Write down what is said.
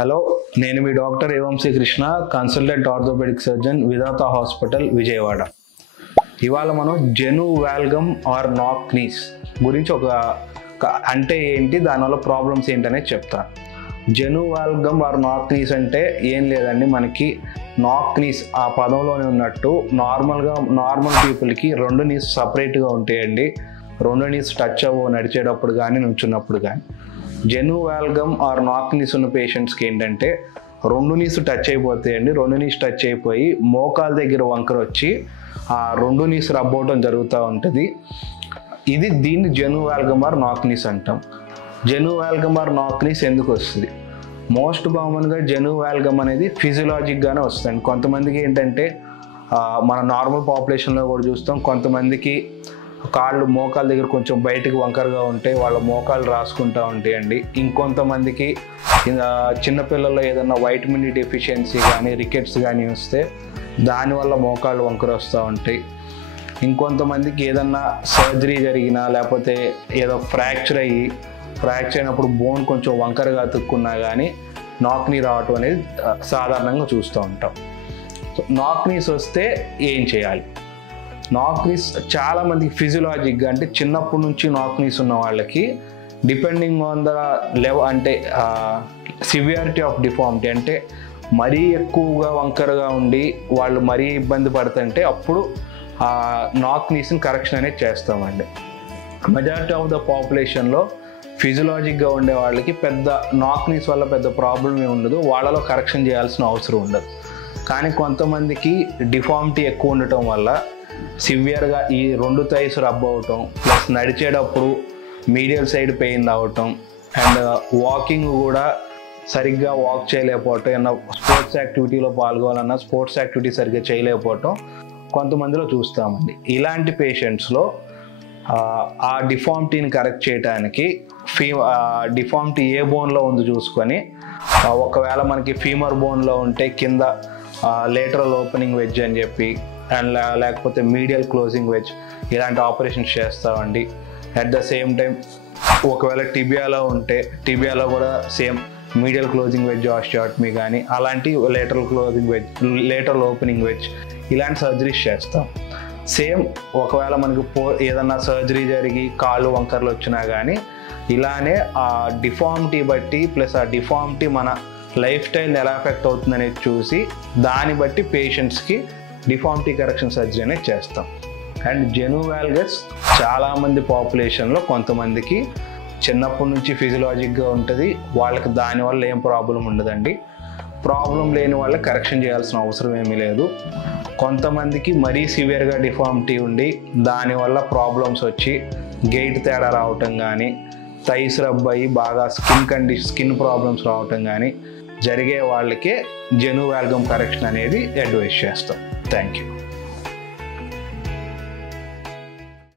Hello, నేను మీ doctor ఏవంశీ Krishna, consultant orthopaedic surgeon Vidhata hospital Vijayawada. ఇవాళ మనం జెను వాల్గమ్ ఆర్ నాక్ నీస్ గురించి అంటే ఏంటి, దానివల్ల ప్రాబ్లమ్స్ ఏంటనేది చెప్తాను. జెను వాల్గమ్ ఆర్ నాక్ నీస్ అంటే ఏం లేదండి, మనకి నాక్ నీస్ ఆ పదంలోనే ఉన్నట్టు నార్మల్ పీపుల్కి రెండు నీస్ సపరేట్గా ఉంటాయండి. రెండు నీస్ టచ్ అవ్వవు నడిచేటప్పుడు కానీ నుంచున్నప్పుడు కానీ. జెను వాల్గమ్ ఆర్ నాక్ నీస్ ఉన్న పేషెంట్స్కి ఏంటంటే రెండు నీస్ టచ్ అయిపోతాయండి. రెండు నీస్ టచ్ అయిపోయి మోకాల దగ్గర వంకర వచ్చి ఆ రెండు నీస్ రబ్ అవడం జరుగుతూ ఉంటుంది. దీన్ని జెను వాల్గమ్ ఆర్ నాక్ నీస్ అంటాం. జెను వాల్గమ్ ఆర్ నాక్ నీస్ ఎందుకు వస్తుంది? మోస్ట్ కామన్గా జెను వాల్గమ్ అనేది ఫిజియలాజిక్గానే వస్తుంది. కొంతమందికి ఏంటంటే మన నార్మల్ పాపులేషన్లో కూడా చూస్తాం, కొంతమందికి మోకాల దగ్గర కొంచెం బయటకు వంకరగా ఉంటాయి, వాళ్ళ మోకాలు రాసుకుంటూ ఉంటాయండి. ఇంకొంతమందికి చిన్నపిల్లల్లో ఏదైనా వైటమిన్ డి డెఫిషియన్సీ కానీ రికెట్స్ కానీ వస్తే దానివల్ల మోకాళ్ళు వంకర వస్తూ ఉంటాయి. ఇంకొంతమందికి ఏదన్నా సర్జరీ జరిగినా లేకపోతే ఏదో ఫ్రాక్చర్ అయినప్పుడు బోన్ కొంచెం వంకరగా అతుక్కున్నా కానీ నాక్ నీ రావటం అనేది సాధారణంగా చూస్తూ ఉంటాం. సో నాక్ నీస్ వస్తే ఏం చేయాలి? నాక్ నీస్ చాలా మందికి ఫిజియలాజిక్గా అంటే చిన్నప్పటి నుంచి నాక్ నీస్ ఉన్న వాళ్ళకి డిపెండింగ్ ఆన్ ద లెవెల్ అంటే సివియారిటీ ఆఫ్ డిఫార్మిటీ అంటే మరీ ఎక్కువగా వంకరగా ఉండి వాళ్ళు మరీ ఇబ్బంది పడుతుంటే అప్పుడు నాక్ నీస్ని కరెక్షన్ అనేది చేస్తామండి. మెజారిటీ ఆఫ్ ద పాపులేషన్లో ఫిజియలాజిక్గా ఉండే వాళ్ళకి పెద్ద నాక్ నీస్ వల్ల పెద్ద ప్రాబ్లం ఏమి ఉండదు, వాళ్ళలో కరెక్షన్ చేయాల్సిన అవసరం ఉండదు. కానీ కొంతమందికి డిఫార్మిటీ ఎక్కువ ఉండటం వల్ల సివియర్గా ఈ రెండు థైస్ రబ్ అవటం, ప్లస్ నడిచేటప్పుడు మీడియల్ సైడ్ పెయిన్ రావటం, అండ్ వాకింగ్ కూడా సరిగ్గా వాక్ చేయలేకపోవటం, ఏమన్నా స్పోర్ట్స్ యాక్టివిటీలో పాల్గొనాలన్నా స్పోర్ట్స్ యాక్టివిటీ సరిగ్గా చేయలేకపోవటం కొంతమందిలో చూస్తామండి. ఇలాంటి పేషెంట్స్లో ఆ డిఫార్మిటీని కరెక్ట్ చేయడానికి డిఫార్మిటీ ఏ బోన్లో ఉందో చూసుకొని, ఒకవేళ మనకి ఫీమర్ బోన్లో ఉంటే కింద లేటరల్ ఓపెనింగ్ వెడ్జ్ అని చెప్పి అండ్ లేకపోతే మీడియల్ క్లోజింగ్ వెడ్జ్ ఇలాంటి ఆపరేషన్స్ చేస్తామండి. అట్ ద సేమ్ టైం ఒకవేళ టిబియాలో ఉంటే టిబియాలో కూడా సేమ్ మీడియల్ క్లోజింగ్ వెడ్జ్ ఆస్టియోటమీ కానీ అలాంటి లేటరల్ ఓపెనింగ్ వెడ్జ్ ఇలాంటి సర్జరీస్ చేస్తాం. సేమ్ ఒకవేళ మనకి ఏదన్నా సర్జరీ జరిగి కాళ్ళు వంకర్లు వచ్చినా కానీ ఇలానే ఆ డిఫార్మిటీ బట్టి ప్లస్ ఆ డిఫార్మిటీ మన లైఫ్ స్టైల్ని ఎలా ఎఫెక్ట్ అవుతుందనేది చూసి దాన్ని బట్టి పేషెంట్స్కి డిఫార్మిటీ కరెక్షన్ సర్జరీ అనేది చేస్తాం. అండ్ జెను వాల్గస్ చాలామంది పాపులేషన్లో కొంతమందికి చిన్నప్పటి నుంచి ఫిజియలాజిక్గా ఉంటుంది, వాళ్ళకి దానివల్ల ఏం ప్రాబ్లం ఉండదండి. ప్రాబ్లం లేని వాళ్ళకి కరెక్షన్ చేయాల్సిన అవసరం ఏమీ లేదు. కొంతమందికి మరీ సివియర్గా డిఫార్మిటీ ఉండి దానివల్ల ప్రాబ్లమ్స్ వచ్చి గెయిట్ తేడా రావటం కానీ థైస్ రబ్ అయ్యి బాగా స్కిన్ ప్రాబ్లమ్స్ రావటం కానీ జరిగే వాళ్ళకే జెను వాల్గమ్ కరెక్షన్ అనేది అడ్వైస్ చేస్తాం. Thank you.